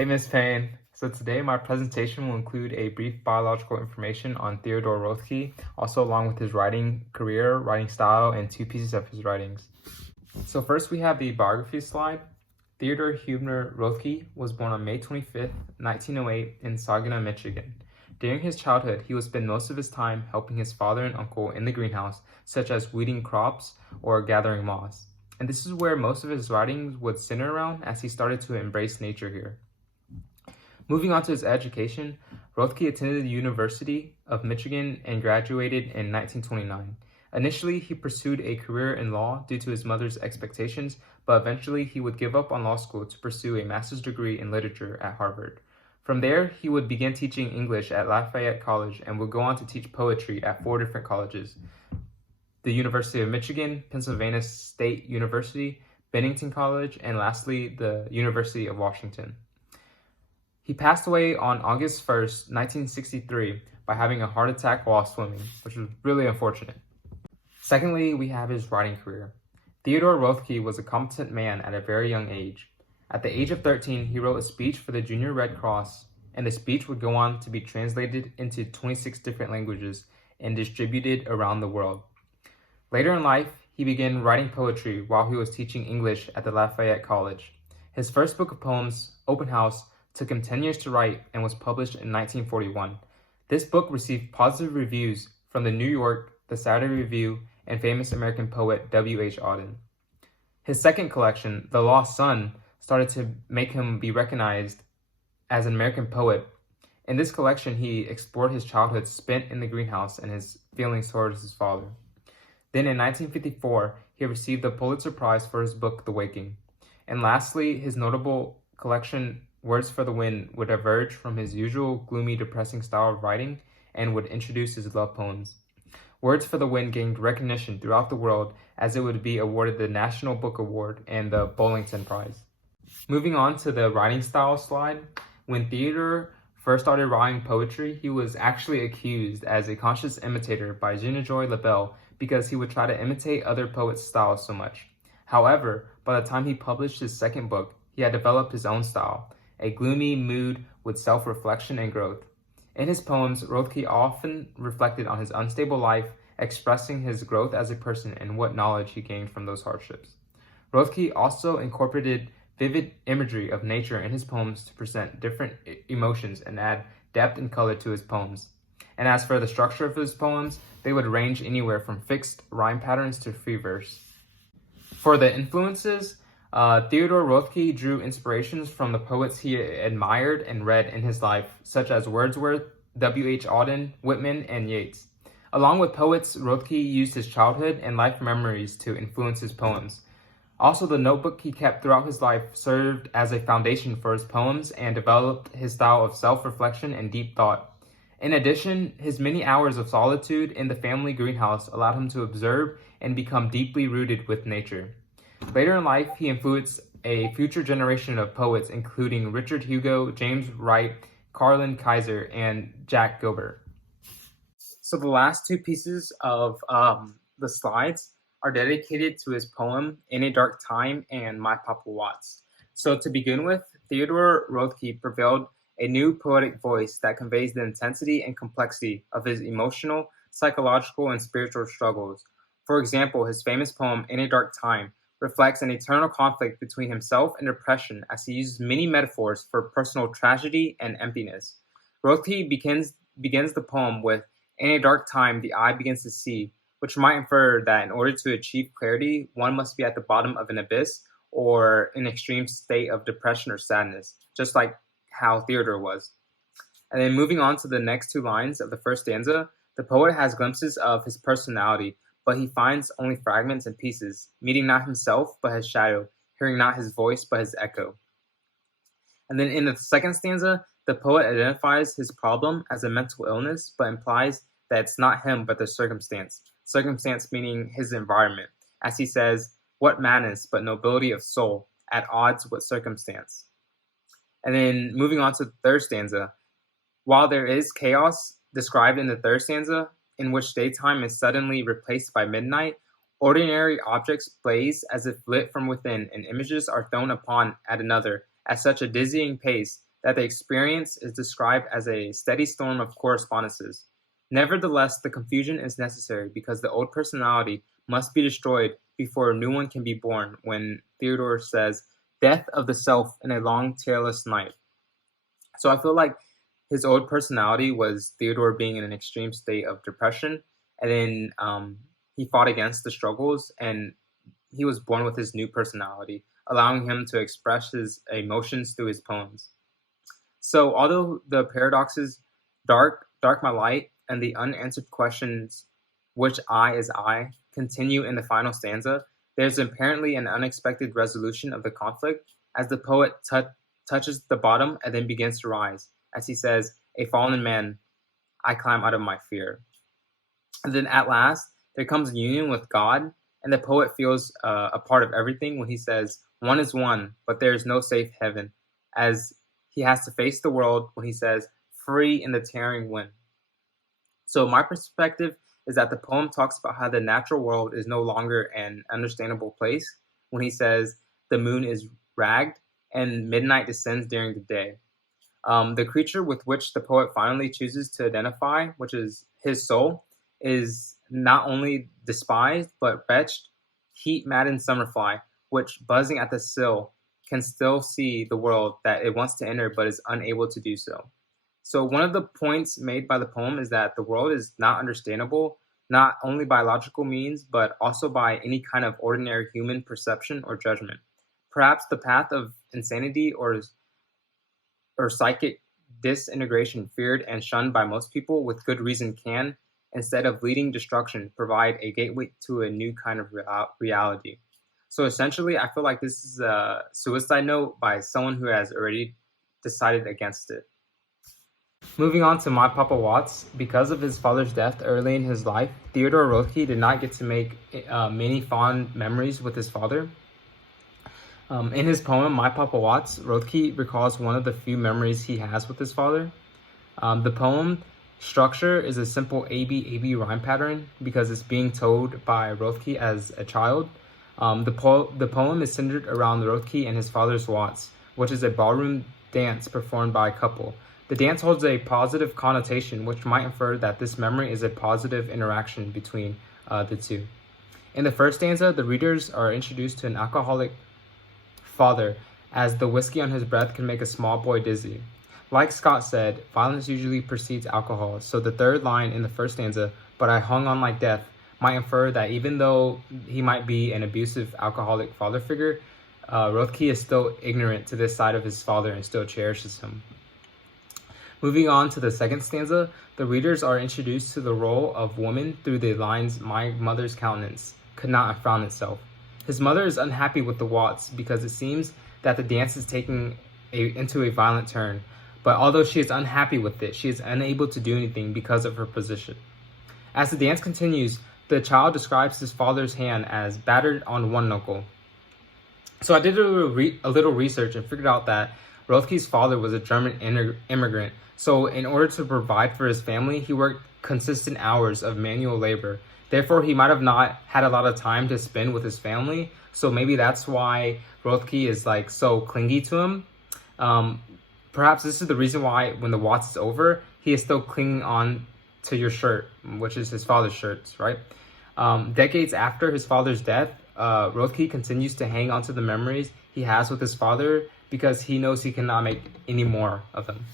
Hey, Miss Payne. So today my presentation will include a brief biological information on Theodore Roethke, also along with his writing career, writing style, and two pieces of his writings. So first we have the biography slide. Theodore Hubner Roethke was born on May 25th, 1908 in Saginaw, Michigan. During his childhood, he would spend most of his time helping his father and uncle in the greenhouse, such as weeding crops or gathering moss. And this is where most of his writings would center around as he started to embrace nature here. Moving on to his education, Roethke attended the University of Michigan and graduated in 1929. Initially, he pursued a career in law due to his mother's expectations, but eventually he would give up on law school to pursue a master's degree in literature at Harvard. From there, he would begin teaching English at Lafayette College and would go on to teach poetry at 4 different colleges: the University of Michigan, Pennsylvania State University, Bennington College, and lastly, the University of Washington. He passed away on August 1st, 1963, by having a heart attack while swimming, which was really unfortunate. Secondly, we have his writing career. Theodore Roethke was a competent man at a very young age. At the age of 13, he wrote a speech for the Junior Red Cross, and the speech would go on to be translated into 26 different languages and distributed around the world. Later in life, he began writing poetry while he was teaching English at the Lafayette College. His first book of poems, Open House, took him 10 years to write and was published in 1941. This book received positive reviews from the New York, the Saturday Review, and famous American poet W.H. Auden. His second collection, The Lost Son, started to make him be recognized as an American poet. In this collection, he explored his childhood spent in the greenhouse and his feelings towards his father. Then in 1954, he received the Pulitzer Prize for his book, The Waking. And lastly, his notable collection, Words for the Wind, would diverge from his usual gloomy, depressing style of writing and would introduce his love poems. Words for the Wind gained recognition throughout the world as it would be awarded the National Book Award and the Bollington Prize. Moving on to the writing style slide, when Theodore first started writing poetry, he was actually accused as a conscious imitator by Genevieve Labelle because he would try to imitate other poets' styles so much. However, by the time he published his second book, he had developed his own style, a gloomy mood with self-reflection and growth. In his poems, Roethke often reflected on his unstable life, expressing his growth as a person and what knowledge he gained from those hardships. Roethke also incorporated vivid imagery of nature in his poems to present different emotions and add depth and color to his poems. And as for the structure of his poems, they would range anywhere from fixed rhyme patterns to free verse. For the influences, Theodore Roethke drew inspirations from the poets he admired and read in his life, such as Wordsworth, W.H. Auden, Whitman, and Yeats. Along with poets, Roethke used his childhood and life memories to influence his poems. Also, the notebook he kept throughout his life served as a foundation for his poems and developed his style of self-reflection and deep thought. In addition, his many hours of solitude in the family greenhouse allowed him to observe and become deeply rooted with nature. Later in life, he influenced a future generation of poets, including Richard Hugo, James Wright, Carlin Kaiser, and Jack Gilbert. So the last two pieces of the slides are dedicated to his poem, In a Dark Time, and My Papa Watts. So to begin with, Theodore Roethke prevailed a new poetic voice that conveys the intensity and complexity of his emotional, psychological, and spiritual struggles. For example, his famous poem, In a Dark Time, reflects an eternal conflict between himself and depression as he uses many metaphors for personal tragedy and emptiness. Roethke begins the poem with, In a dark time, the eye begins to see, which might infer that in order to achieve clarity, one must be at the bottom of an abyss or in an extreme state of depression or sadness, just like how Theodore was. And then moving on to the next two lines of the first stanza, the poet has glimpses of his personality, but he finds only fragments and pieces, meeting not himself but his shadow, hearing not his voice but his echo. And then in the second stanza, the poet identifies his problem as a mental illness, but implies that it's not him but the circumstance. Circumstance meaning his environment. As he says, what madness but nobility of soul, at odds with circumstance. And then moving on to the third stanza, while there is chaos described in the third stanza, in which daytime is suddenly replaced by midnight, ordinary objects blaze as if lit from within, and images are thrown upon at another at such a dizzying pace that the experience is described as a steady storm of correspondences. Nevertheless, the confusion is necessary because the old personality must be destroyed before a new one can be born, when Theodore says, death of the self in a long, tailless night. So I feel like his old personality was Theodore being in an extreme state of depression, and then he fought against the struggles, and he was born with his new personality, allowing him to express his emotions through his poems. So, although the paradoxes, dark my light, and the unanswered questions, which I is I, continue in the final stanza, there's apparently an unexpected resolution of the conflict as the poet touches the bottom and then begins to rise. As he says, a fallen man, I climb out of my fear. And then at last, there comes union with God, and the poet feels a part of everything when he says, one is one, but there is no safe heaven, as he has to face the world when he says, free in the tearing wind. So my perspective is that the poem talks about how the natural world is no longer an understandable place when he says the moon is ragged and midnight descends during the day. The creature with which the poet finally chooses to identify, which is his soul, is not only despised but wretched, heat-maddened summerfly, which, buzzing at the sill, can still see the world that it wants to enter but is unable to do so. So one of the points made by the poem is that the world is not understandable, not only by logical means, but also by any kind of ordinary human perception or judgment. Perhaps the path of insanity or psychic disintegration, feared and shunned by most people with good reason, can, instead of leading destruction, provide a gateway to a new kind of reality. So essentially, I feel like this is a suicide note by someone who has already decided against it. Moving on to My Papa Watts, because of his father's death early in his life, Theodore Roethke did not get to make many fond memories with his father. In his poem, My Papa Watts, Roethke recalls one of the few memories he has with his father. The poem structure is a simple A-B rhyme pattern because it's being told by Roethke as a child. The poem is centered around Roethke and his father's Watts, which is a ballroom dance performed by a couple. The dance holds a positive connotation, which might infer that this memory is a positive interaction between the two. In the first stanza, the readers are introduced to an alcoholic father, as the whiskey on his breath can make a small boy dizzy. Like Scott said, violence usually precedes alcohol, so the third line in the first stanza, but I hung on like death, might infer that even though he might be an abusive alcoholic father figure, Roethke is still ignorant to this side of his father and still cherishes him. Moving on to the second stanza, the readers are introduced to the role of woman through the lines, my mother's countenance could not have frowned itself. His mother is unhappy with the Watts because it seems that the dance is taking into a violent turn, but although she is unhappy with it, she is unable to do anything because of her position. As the dance continues, the child describes his father's hand as battered on one knuckle. So I did a little research and figured out that Roethke's father was a German immigrant, so in order to provide for his family, he worked consistent hours of manual labor. Therefore, he might have not had a lot of time to spend with his family, so maybe that's why Roethke is like so clingy to him. Perhaps this is the reason why when the Watts is over, he is still clinging on to your shirt, which is his father's shirts, right? Decades after his father's death, Roethke continues to hang on to the memories he has with his father because he knows he cannot make any more of them.